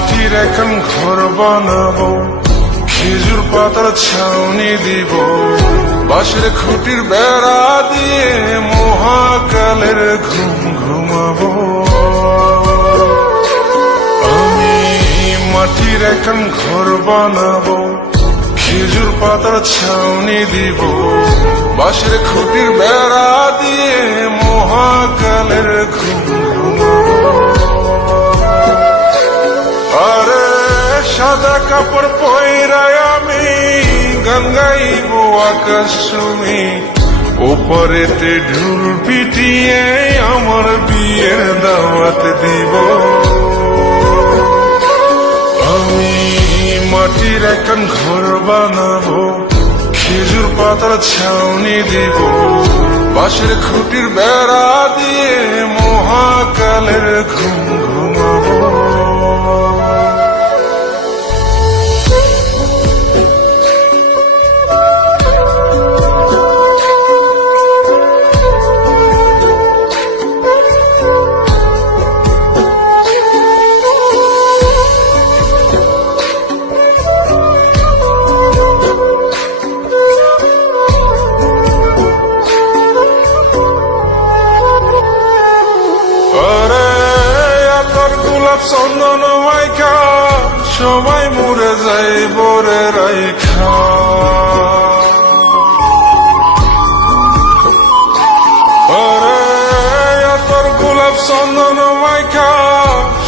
মাটির এখন ঘর বানাবো, খেজুর পাতার ছাউনি দিব, বাঁশের খুঁটির বেড়া দিয়ে মহাকালের ঘুম ঘুমাবো। আমি মাটির এখন ঘর বানাবো, খেজুর পাতার ছাউনি দিব, বাঁশের খুঁটির বেড়া দিয়ে মহাকালের ঘুম ঘুমাবো। আরে সাদা কাপড় পয়রায় আমি গান গাইব আকাশ চুমি, ওপরেতে ঢুল পিটিয়ে আমার বিয়ের দাওয়াত দিব। আমি মাটির এখন ঘর বানাবো, খেজুর পাতার ছাউনি দিব, বাঁশের খুঁটির বেড়া দিয়ে মহাকালের ঘুম ঘুমাবো। চন্দন মাইকা সবাই মরে যাই বরে রাইখা, তোর গোলাপ চন্দন মাইকা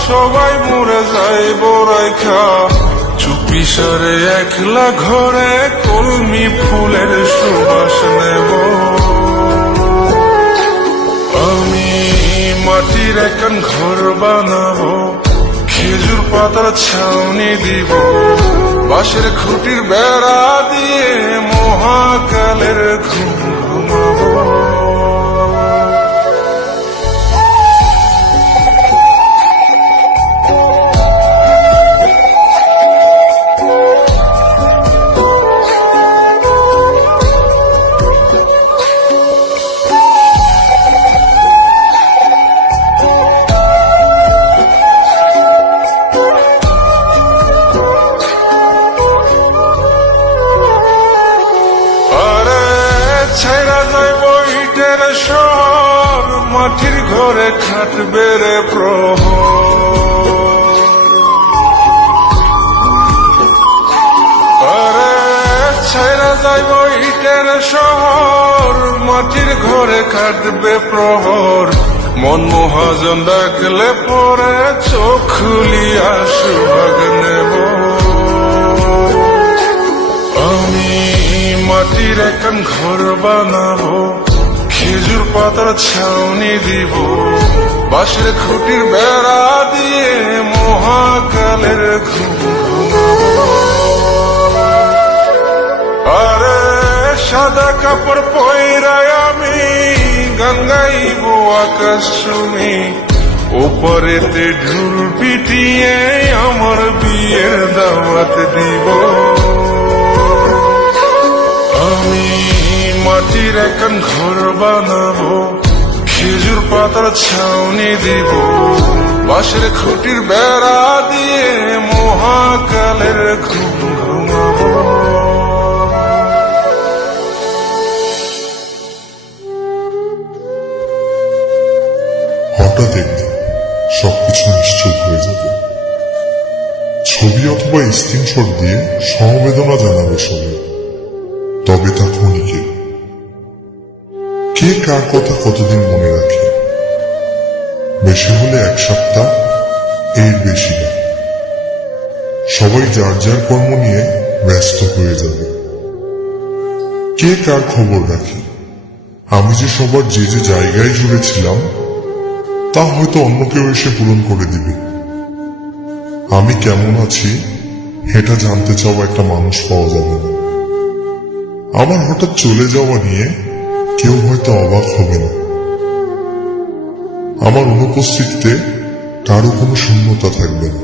সবাই মরে যাই বরাইখা, চুপি সরে একলা ঘরে কলমি ফুলের সুবাস নেব। আমি মাটির এখন ঘর বানাবো, খেজুর পাতার ছাউনি দিব, বাঁশের খুঁটির বেড়া দিয়ে মহাকালের ঘুম ঘুমাবো। শহর মাটির ঘরে খাটবে রে প্রহর, আরে ছাইরা যাইব ইটের শহর মাটির ঘরে খাটবে প্রহর, মন মহাজন ডাকলে পরে চোখ খুলিয়া সুভাগ নেব। আমি মাটির এখন ঘর বানাবো, খেজুর পাতার ছাউনি দিব, বাঁশের খুঁটির বেড়া দিয়ে মহাকালের ঘুম ঘুমাবো। আরে সাদা কাপড় পয়রায় আমি গান গাইব আকাশ চুমি, ওপরেতে ঢুল পিটিয়ে আমার বিয়ের দাওয়াত দিব। আমি মাটির এখন ঘর বানাবো, খেজুর পাতার ছাউনি দিব, বাঁশের খুঁটির বেড়া দিয়ে মহাকালের ঘুম ঘুমাবো। হঠাৎ একদিন সবকিছু নিশ্চুপ হয়ে যাবে। ছবি অথবা স্ক্রিনশট দিয়ে সমবেদনা জানাবে সবাই, তবে তা ক্ষণিকে। কে কার কথা কতদিন মনে রাখে? বেশি হলে এক সপ্তাহ, এর বেশি না। সবাই যার যার কর্ম নিয়ে ব্যস্ত হয়ে যাবে। কে কার খবর রাখে? আমি যে সবার যে যে জায়গায় জুড়েছিলাম তা হয়তো অন্য কেউ এসে পূরণ করে দিবে। আমি কেমন আছি এটা জানতে চাওয়া একটা মানুষ পাওয়া যাবে না। আমার হঠাৎ চলে যাওয়া নিয়ে কেউ হয়তো অবাক হবে না। আমার অনুপস্থিতিতে কারো কোনো শূন্যতা থাকবে না।